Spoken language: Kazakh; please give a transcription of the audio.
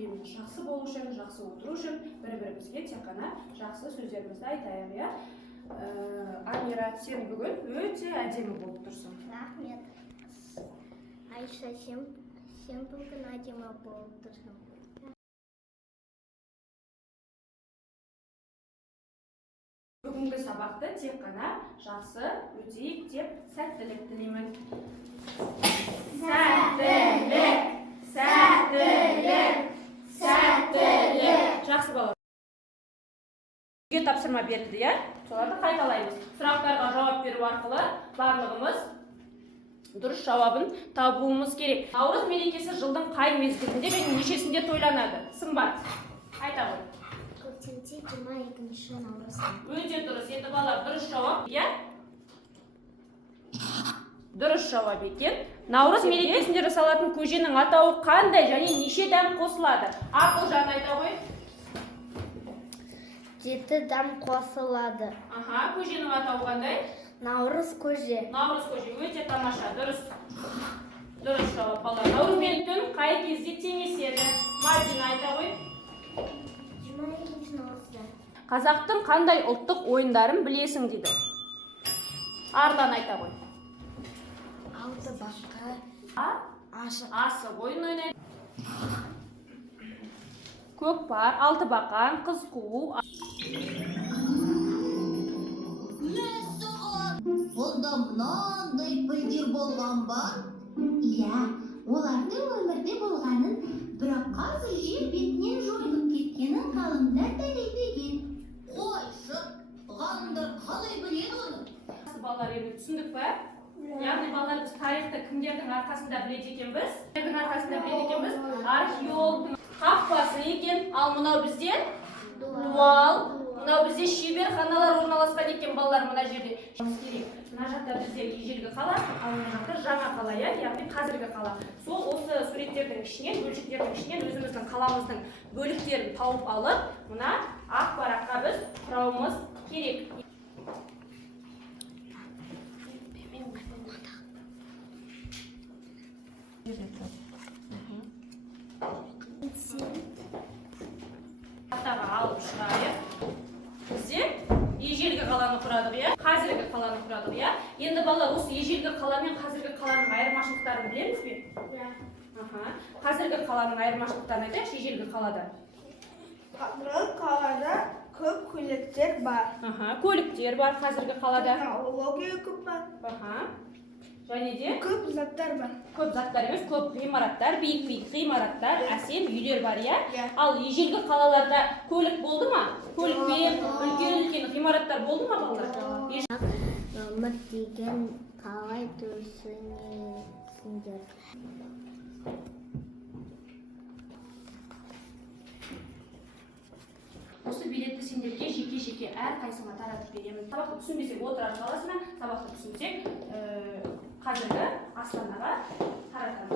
дегенмен жақсы болу үшін, жақсы отыру үшін бір-бірімізге тек қана жақсы сөздерімізді айтайық, иә? Амира, сен бүгін өте әдемі болып тұрсың. Рахмет. Айша, сен бүгін әдемі болып тұрсың. Бүгінгі сабақты тек қана жақсы өтейік деп сәттілік тілеймін. Сәттілік, сәттілік, сәттілік. Жақсы бала. Үйге тапсырма берілді, иә? Соларды қайталаймыз. Сұрақтарға жауап беру арқылы барлығымыз дұрыс жауабын табуымыз керек. Наурыз мерекесі жылдың қай мезгілінде және нешесінде тойланады? Сымбат, айта ғой. Көктемде 22 наурызда. Өте дұрыс. Енді балалар дұрыс жауап, иә? Дұрыс жауап екен. Наурыз мерекесінде жасалатын көженің атауы қандай және неше дәм қосылады? Ақылжан айта ғой. 7 дәм қосылады. Аха, көженің атауы қандай? Наурыз көже. Наурыз көже. Өте тамаша. Дұрыс. Дұрыс жауап балалар. Наурыз мерекесін қай кезде теңеседі? Мадина айта ғой. 22 наурызда. Қазақтың қандай ұлттық ойындарын білесің дейді? Арлан айта ғой. Алты бақа. Асық ойын ойнайды. Көкпар, алтыбақан, қыз қуу. Сонда мынандай пілдер болған ба? Иә, олардың өмірде болғанын, бірақ қазір жер бетінен жойылып кеткенін ғалымдар дәлелдеген. Қойшы, ғалымдар қалай біледі оны? Балалар енді түсіндік пе? Яғни балалар біз тарихты кімдердің арқасында біледі екенбіз? Археологтың қақпасы екен, ал мынау бізде дуал. Мынау бізде шеберханалар орналасқан екен балалар мына жерде. Мына жақта бізде ежелгі қала, ал мына жақта жаңа қала, яғни қазіргі қала. Сол осы суреттердің ішінен, бөлшектердің ішінен өзіміздің қаламыздың бөліктерін тауып алып, мына ақ параққа біз құрауымыз керек. Атаға алып шығайық. Бізде ежелгі қаланы құрадық, қазіргі қаланы құрадық, Енді балалар осы ежелгі қала мен қазіргі қаланың айырмашылықтарын білеміз бе? Қазіргі қаланың айырмашылықтарын айтайықшы, ежелгі қалада. Қазіргі қалада көп көліктер бар. Көліктер бар қазіргі қалада. Технология көп бар. Және де Көп заттар бар. көп заттар емес, көп ғимараттар, биік ғимараттар, әсем үйлер бар, Ал ежелгі қалаларда көлік болды ма? Көлікпен үлкен ғимараттар болды ма, балалар? Өмір деген қалай түсінесіңдер? Осы билетті сендерге жеке-жеке әрқайсыңа таратып беремін. Сабақты түсінбесек отырар қаласына, сабақты түсінсек қазіргі Астанаға таратамыз.